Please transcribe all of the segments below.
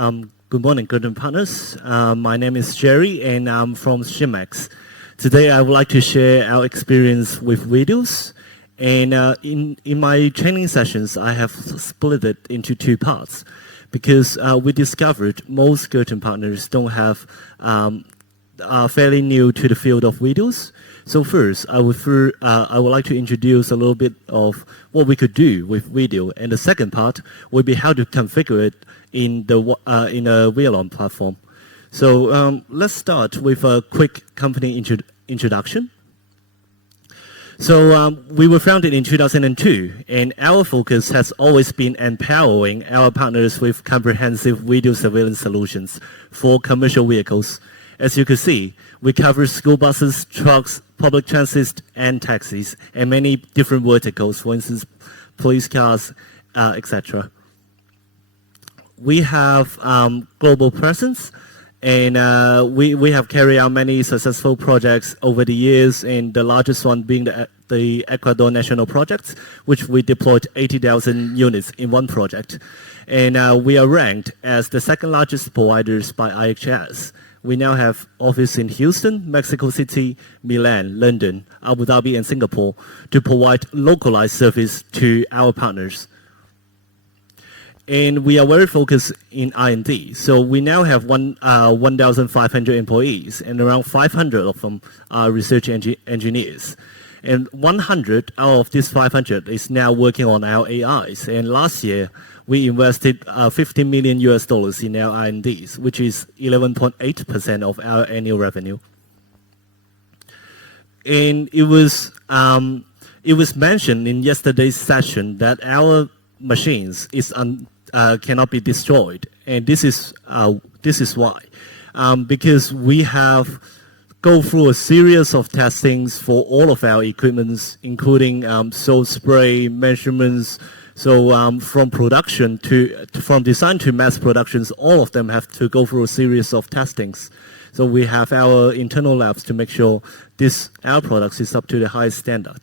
Good morning, Gurtam Partners. My name is Jerry, and I'm from Streamax. Today, I would like to share our experience with videos. And in my training sessions, I have split it into two parts because we discovered most Gurtam partners don't have are fairly new to the field of videos. So first, I would like to introduce a little bit of what we could do with video, and the second part would be how to configure it in a Wialon platform. So let's start with a quick company introduction. So we were founded in 2002, and our focus has always been empowering our partners with comprehensive video surveillance solutions for commercial vehicles. As you can see, we cover school buses, trucks, public transit, and taxis, and many different verticals, for instance, police cars, etc. We have global presence, and we have carried out many successful projects over the years, and the largest one being the Ecuador National Project, which we deployed 80,000 units in one project. And we are ranked as the second largest providers by IHS. We now have office in Houston, Mexico City, Milan, London, Abu Dhabi, and Singapore to provide localized service to our partners. And we are very focused in R&D. So we now have 1,500 employees, and around 500 of them are research engineers. And 100 out of these 500 is now working on our AIs. And last year, we invested $50 million in our R&Ds, which is 11.8% of our annual revenue. And it was mentioned in yesterday's session that our machines cannot be destroyed, and this is why, because we have go through a series of testings for all of our equipments, including salt spray measurements. So from design to mass productions, all of them have to go through a series of testings. So we have our internal labs to make sure our products is up to the highest standard.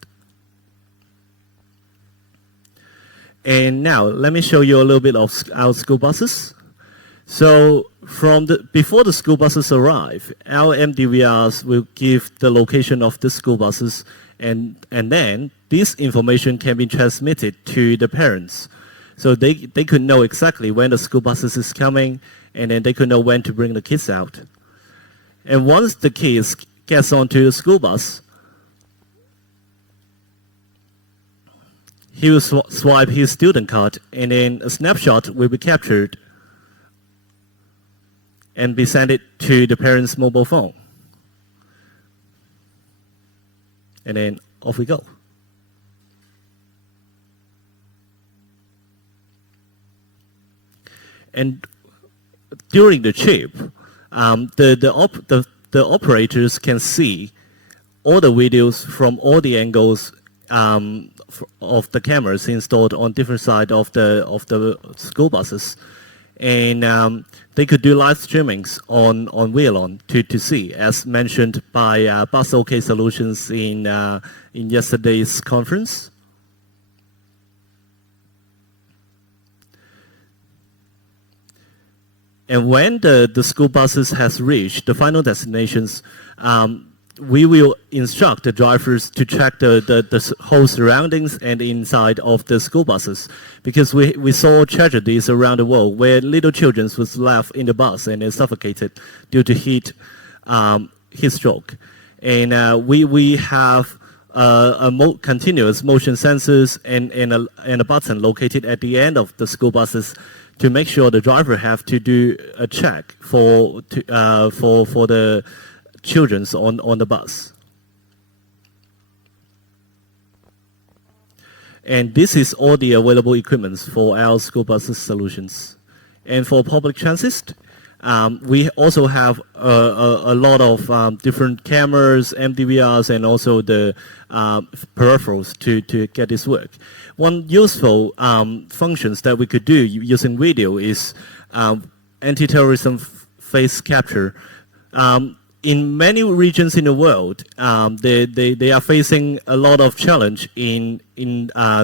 And now let me show you a little bit of our school buses. So before the school buses arrive, our MDVRs will give the location of the school buses, and then this information can be transmitted to the parents. So they could know exactly when the school buses is coming, and then they could know when to bring the kids out. And once the kids gets onto the school bus, he will swipe his student card, and then a snapshot will be captured and be sent it to the parent's mobile phone. And then off we go. And during the trip, the operators can see all the videos from all the angles of the cameras installed on different sides of the school buses, and they could do live streamings on Wialon to see, as mentioned by Bus OK Solutions in yesterday's conference. And when the school buses has reached the final destinations, we will instruct the drivers to track the whole surroundings and inside of the school buses, because we saw tragedies around the world where little children was left in the bus and they suffocated due to heat stroke. And we have continuous motion sensors and a button located at the end of the school buses to make sure the driver have to do a check for the children's on the bus. And this is all the available equipment for our school buses solutions. And for public transit, we also have a lot of different cameras, MDVRs, and also the peripherals to get this work. One useful functions that we could do using video is anti-terrorism face capture. in many regions in the world, they are facing a lot of challenge in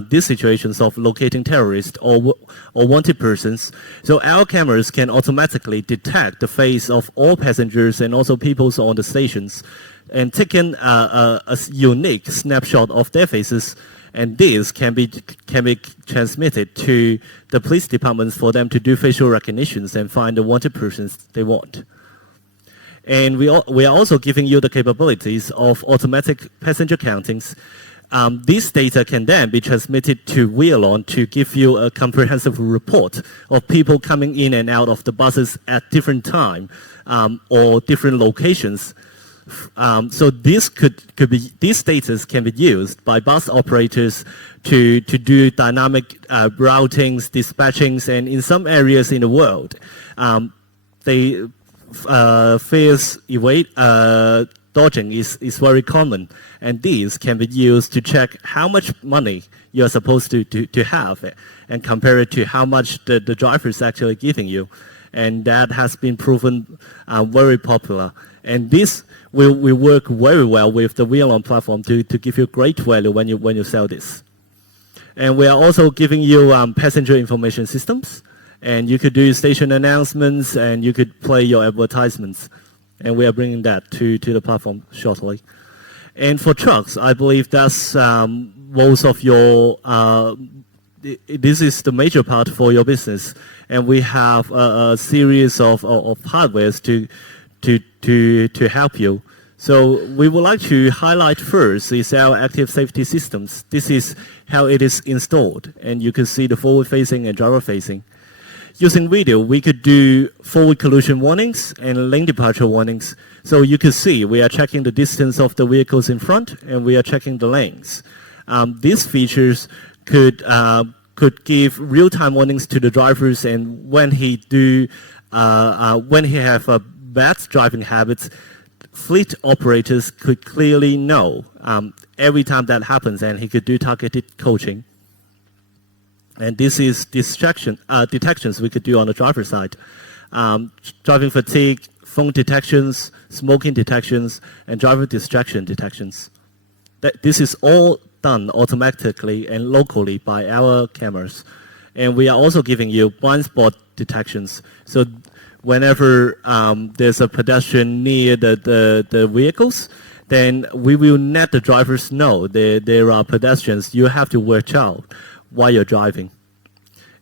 these situations of locating terrorists or wanted persons. So our cameras can automatically detect the face of all passengers and also people on the stations, and taking a unique snapshot of their faces. And this can be transmitted to the police departments for them to do facial recognitions and find the wanted persons they want. And we are also giving you the capabilities of automatic passenger countings. This data can then be transmitted to Wialon to give you a comprehensive report of people coming in and out of the buses at different time or different locations. So this these data can be used by bus operators to do dynamic routings, dispatchings, and in some areas in the world, fares dodging is very common, and these can be used to check how much money you are supposed to have and compare it to how much the driver is actually giving you. And that has been proven very popular. And this will work very well with the Wialon platform to give you great value when you sell this. And we are also giving you passenger information systems. And you could do station announcements, and you could play your advertisements. And we are bringing that to the platform shortly. And for trucks, I believe that's most of your, this is the major part for your business. And we have a series of hardwares to help you. So we would like to highlight first is our active safety systems. This is how it is installed. And you can see the forward-facing and driver-facing. Using video, we could do forward collision warnings and lane departure warnings. So you can see we are checking the distance of the vehicles in front, and we are checking the lanes. These features could give real-time warnings to the drivers, and when he have bad driving habits, fleet operators could clearly know every time that happens, and he could do targeted coaching. And this is detections we could do on the driver side. Driving fatigue, phone detections, smoking detections, and driver distraction detections. This is all done automatically and locally by our cameras. And we are also giving you blind spot detections. So whenever there's a pedestrian near the vehicles, then we will let the drivers know there are pedestrians. You have to watch out while you're driving.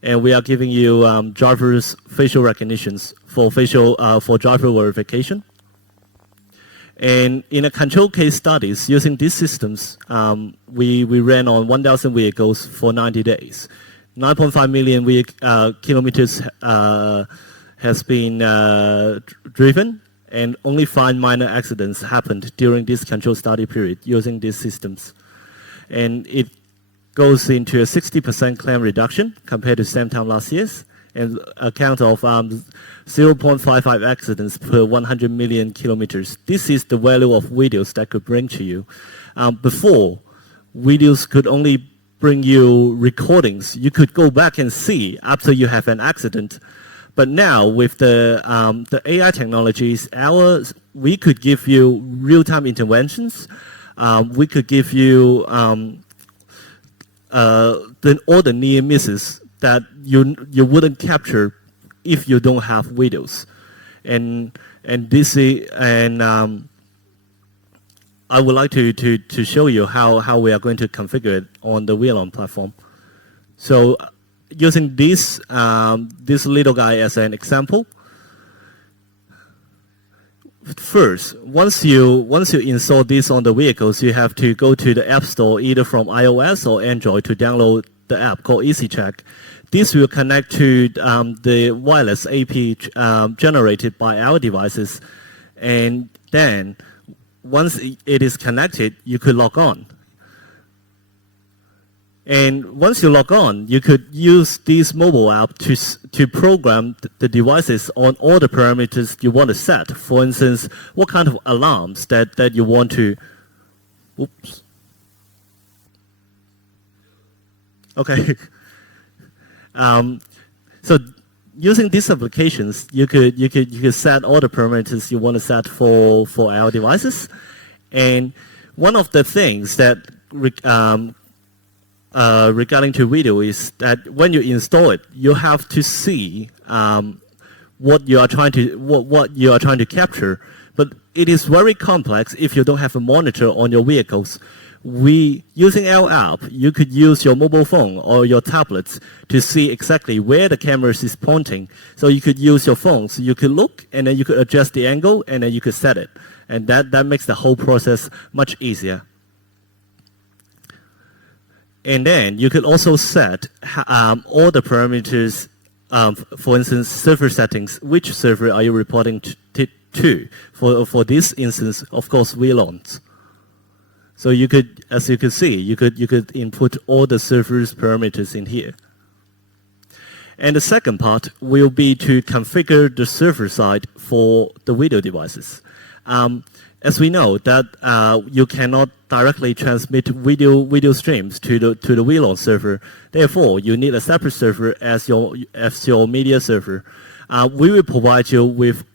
And we are giving you drivers' facial recognitions for driver verification. And in a control case studies, using these systems, we ran on 1,000 vehicles for 90 days. 9.5 million kilometers has been driven, and only 5 minor accidents happened during this control study period using these systems. And it goes into a 60% claim reduction compared to same time last year, and a count of 0.55 accidents per 100 million kilometers. This is the value of videos that could bring to you. Before, videos could only bring you recordings. You could go back and see after you have an accident. But now with the AI technologies, we could give you real-time interventions. We could give you all the near misses that you wouldn't capture if you don't have videos, and I would like to show you how we are going to configure it on the Wialon platform. So using this little guy as an example. First, once you install this on the vehicles, you have to go to the App Store either from iOS or Android to download the app called EasyCheck. This will connect to the wireless API generated by our devices, and then once it is connected, you could log on. And once you log on, you could use this mobile app to program the devices on all the parameters you want to set. For instance, what kind of alarms that you want to... Oops. Okay. So using these applications, you could set all the parameters you want to set for our devices. And one of the things that regarding to video is that when you install it, you have to see what you are trying to capture. But it is very complex if you don't have a monitor on your vehicles. Using our app, you could use your mobile phone or your tablets to see exactly where the camera is pointing. So you could use your phone, so you could look, and then you could adjust the angle, and then you could set it. And that makes the whole process much easier. And then you could also set all the parameters, for instance, server settings. Which server are you reporting to? For this instance, of course, Wialon. So you could, as you can see, you could input all the server's parameters in here. And the second part will be to configure the server side for the video devices. As we know that you cannot directly transmit video streams to the Wialon server. Therefore, you need a separate server as your media server. We will provide you with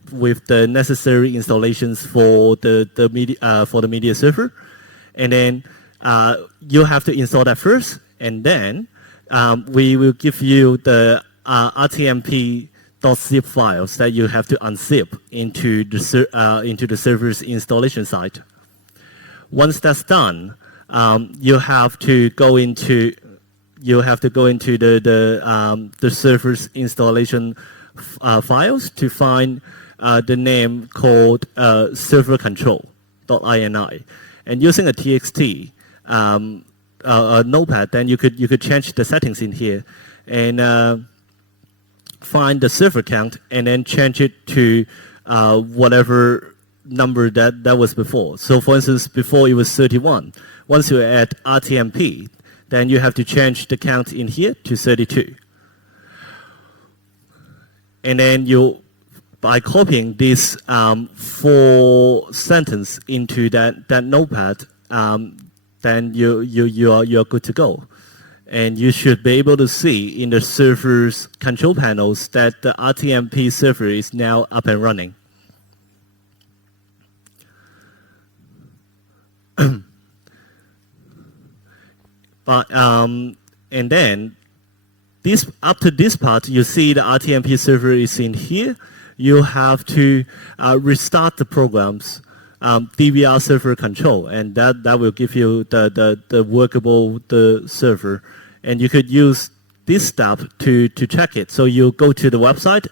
the necessary installations for the media server. And then you have to install that first, and then we will give you the RTMP.zip files that you have to unzip into the server's installation site. Once that's done, you have to go into the server's installation files to find the name called server control.ini. And using a TXT notepad, then you could change the settings in here and find the server count and then change it to whatever number that was before. So for instance, before it was 31. Once you add RTMP, then you have to change the count in here to 32. And then by copying this 4 sentence into that notepad, then you are good to go. And you should be able to see in the server's control panels that the RTMP server is now up and running. And then after this part, you see the RTMP server is in here. You have to restart the program's DVR server control, and that will give you the workable server. And you could use this step to check it. So you go to the website,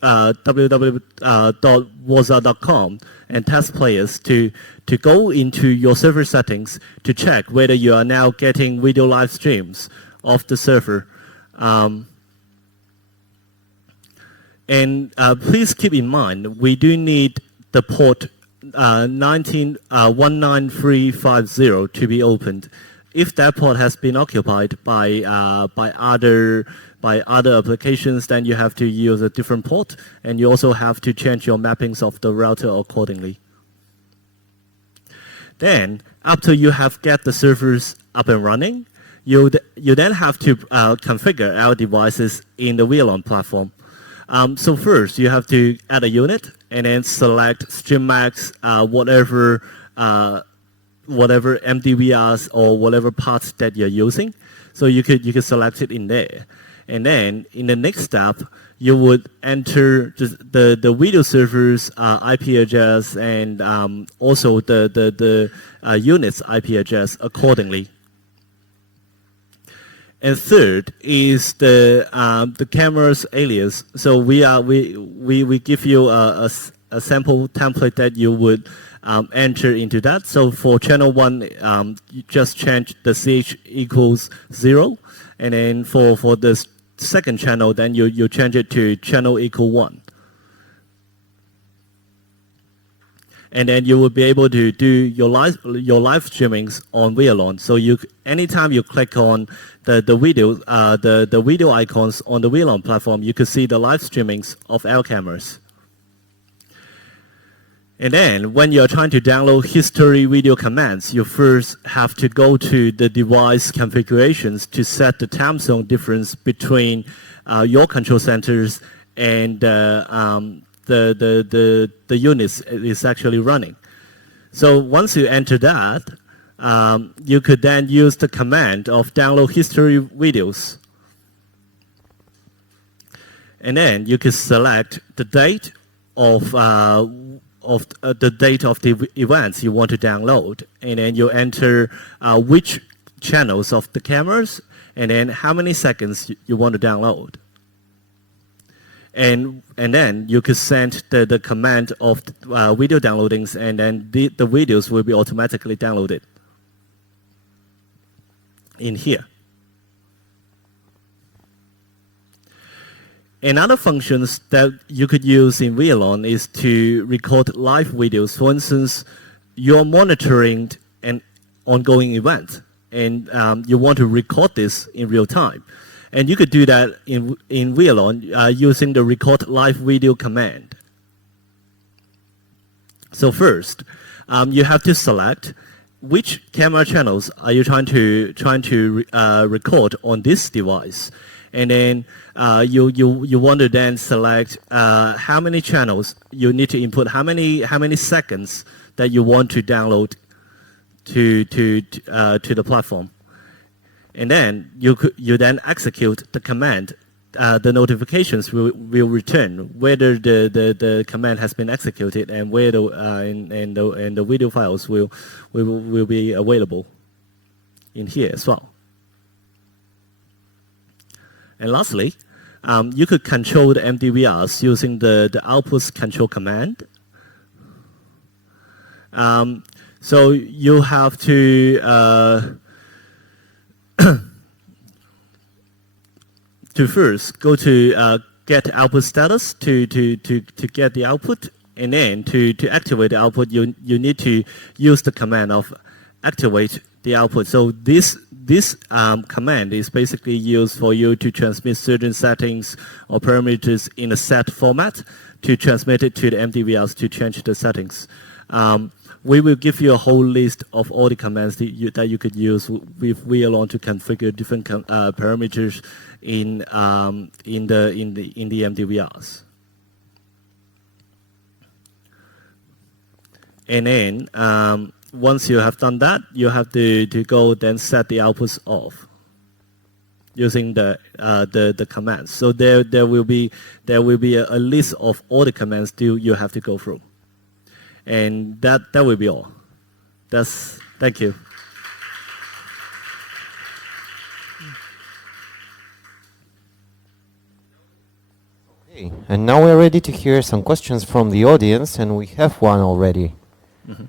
www.waza.com, and test players to go into your server settings to check whether you are now getting video live streams of the server. And please keep in mind, we do need the port 19350 to be opened. If that port has been occupied by other applications, then you have to use a different port, and you also have to change your mappings of the router accordingly. Then, after you have get the servers up and running, you then have to configure our devices in the Wialon platform. So first, you have to add a unit and then select Streamax, whatever MDVRs or whatever parts that you're using. So you could select it in there. And then in the next step, you would enter the video server's IP address and also the unit's IP address accordingly. And third is the camera's alias. So we give you a sample template that you would enter into that. So for channel 1, you just change the CH equals 0, and then for the second channel, then you change it to channel equal 1. And then you will be able to do your live streamings on Wialon. So anytime you click on the video icons on the Wialon platform, you could see the live streamings of our cameras. And then when you're trying to download history video commands, you first have to go to the device configurations to set the time zone difference between your control centers and the units is actually running. So once you enter that, you could then use the command of download history videos. And then you could select the date of the date of the events you want to download, and then you enter which channels of the cameras, and then how many seconds you want to download. And then you could send the command of video downloadings, and then the videos will be automatically downloaded in here. Another functions that you could use in Wialon is to record live videos. For instance, you're monitoring an ongoing event, and you want to record this in real time. And you could do that in Wialon using the record live video command. So first, you have to select which camera channels are you trying to record on this device. And then you want to then select how many channels you need to input, how many seconds that you want to download to the platform, and then you then execute the command. The notifications will return whether the command has been executed and where the video files will be available in here as well. And lastly, you could control the MDVRs using the outputs control command. So you have to first go to get output status to get the output, and then to activate the output, you need to use the command of activate the output. So this command is basically used for you to transmit certain settings or parameters in a set format to transmit it to the MDVRs to change the settings. We will give you a whole list of all the commands that you could use with Wialon to configure different parameters in the MDVRs. And then once you have done that, you have to go then set the outputs off using the commands. So there will be a list of all the commands you have to go through, and that will be all. Thank you. Okay, and now we're ready to hear some questions from the audience, and we have one already. Mm-hmm.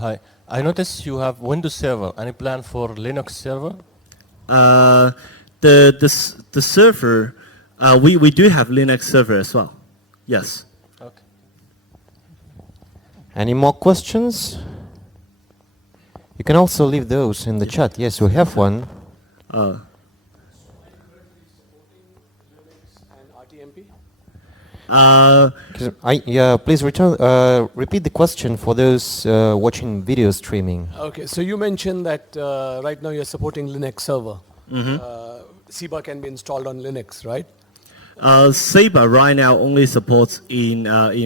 Hi, I noticed you have Windows Server. Any plan for Linux server? The server, we do have Linux server as well. Yes. Okay. Any more questions? You can also leave those in the chat. Yes, we have one. Please repeat the question for those watching video streaming. Okay, so you mentioned that right now you're supporting Linux server. Mm-hmm. SEBA can be installed on Linux, right? SEBA right now only supports in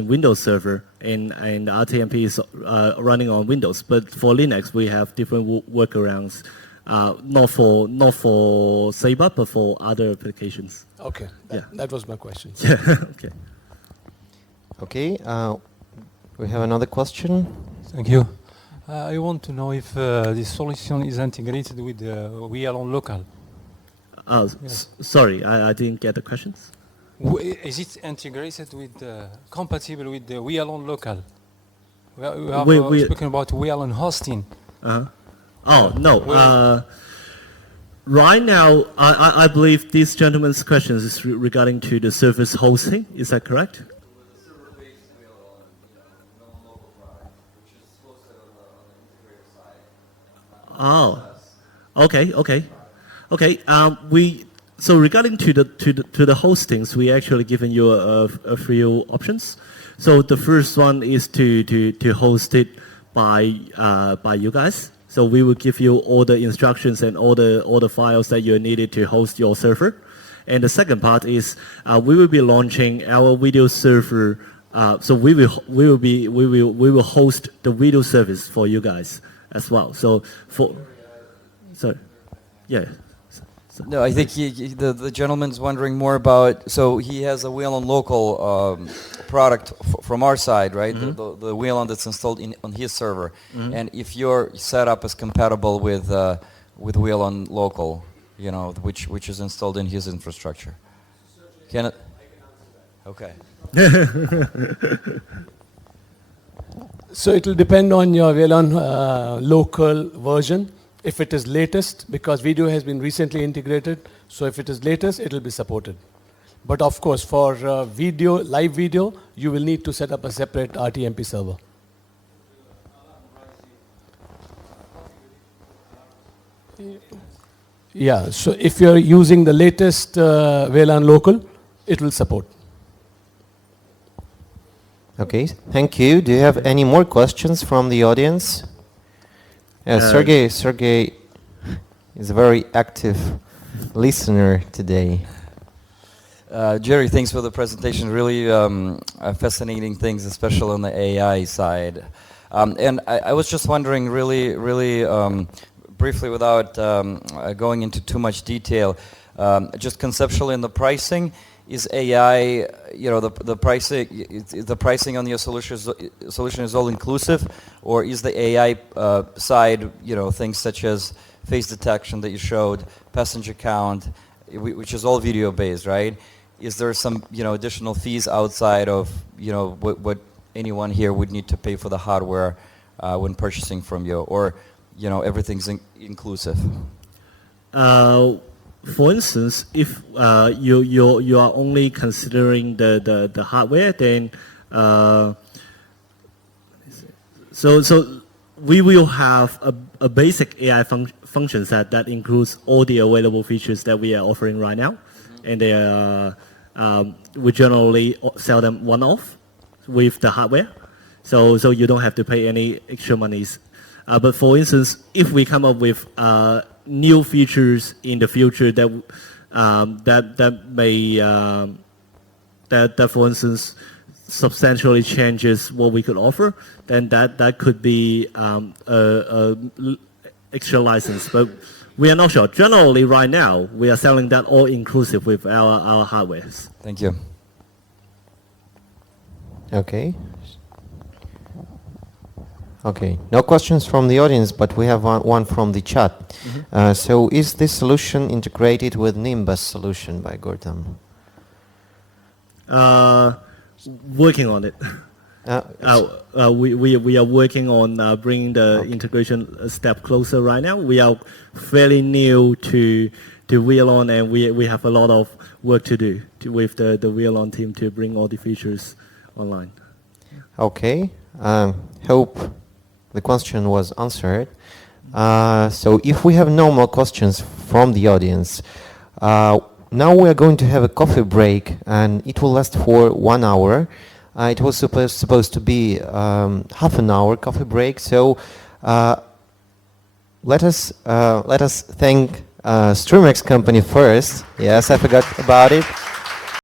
Windows Server, and RTMP is running on Windows. But for Linux, we have different workarounds. Not for SEBA, but for other applications. Okay, that was my question. Yeah. Okay. Okay, we have another question. Thank you. I want to know if this solution is integrated with the Wialon local. Yes. Sorry, I didn't get the questions. Is it integrated with, compatible with the Wialon local? We have spoken about Wialon hosting. Oh, no. Right now, I believe this gentleman's question is regarding to the service hosting. Is that correct? Oh, okay. So regarding to the hostings, we actually given you a few options. So the first one is to host it by you guys. So we will give you all the instructions and all the files that you needed to host your server, And the second part is we will be launching our video server. So we will host the video service for you guys as well. So yeah. No, I think the gentleman's wondering more about, so he has a Wialon local product from our side, right? Mm-hmm. The Wialon that's installed on his server. Mm-hmm. And if your setup is compatible with Wialon local, you know, which is installed in his infrastructure. Can it? Okay. So it will depend on your Wialon local version. If it is latest, because video has been recently integrated, so if it is latest, it will be supported. But of course, for video, live video, you will need to set up a separate RTMP server. Yeah, so if you're using the latest Wialon local, it will support. Okay, thank you. Do you have any more questions from the audience? Sergey is a very active listener today. Jerry, thanks for the presentation. Really fascinating things, especially on the AI side. And I was just wondering, really briefly, without going into too much detail, just conceptually in the pricing, is AI, you know, the pricing on your solution is all inclusive, or is the AI side, you know, things such as face detection that you showed, passenger count, which is all video based, right? Is there some, you know, additional fees outside of, you know, what anyone here would need to pay for the hardware when purchasing from you, or, you know, everything's inclusive? For instance, if you are only considering the hardware, then so we will have a basic AI function set that includes all the available features that we are offering right now, and they are we generally sell them one-off with the hardware, so you don't have to pay any extra monies. But for instance, if we come up with new features in the future that for instance substantially changes what we could offer, then that could be a extra license. But we are not sure. Generally, right now we are selling that all inclusive with our hardware. Thank you. Okay. Okay, no questions from the audience, but we have one from the chat. Mm-hmm. So is this solution integrated with Nimbus solution by Gurtam? Working on it. We are working on bringing the integration a step closer right now. We are fairly new to Wialon, and we have a lot of work to do with the Wialon team to bring all the features online. Okay, hope the question was answered. So if we have no more questions from the audience, now we are going to have a coffee break, and it will last for 1 hour. It was supposed to be half an hour coffee break. So let us thank Streamax company first. Yes, I forgot about it.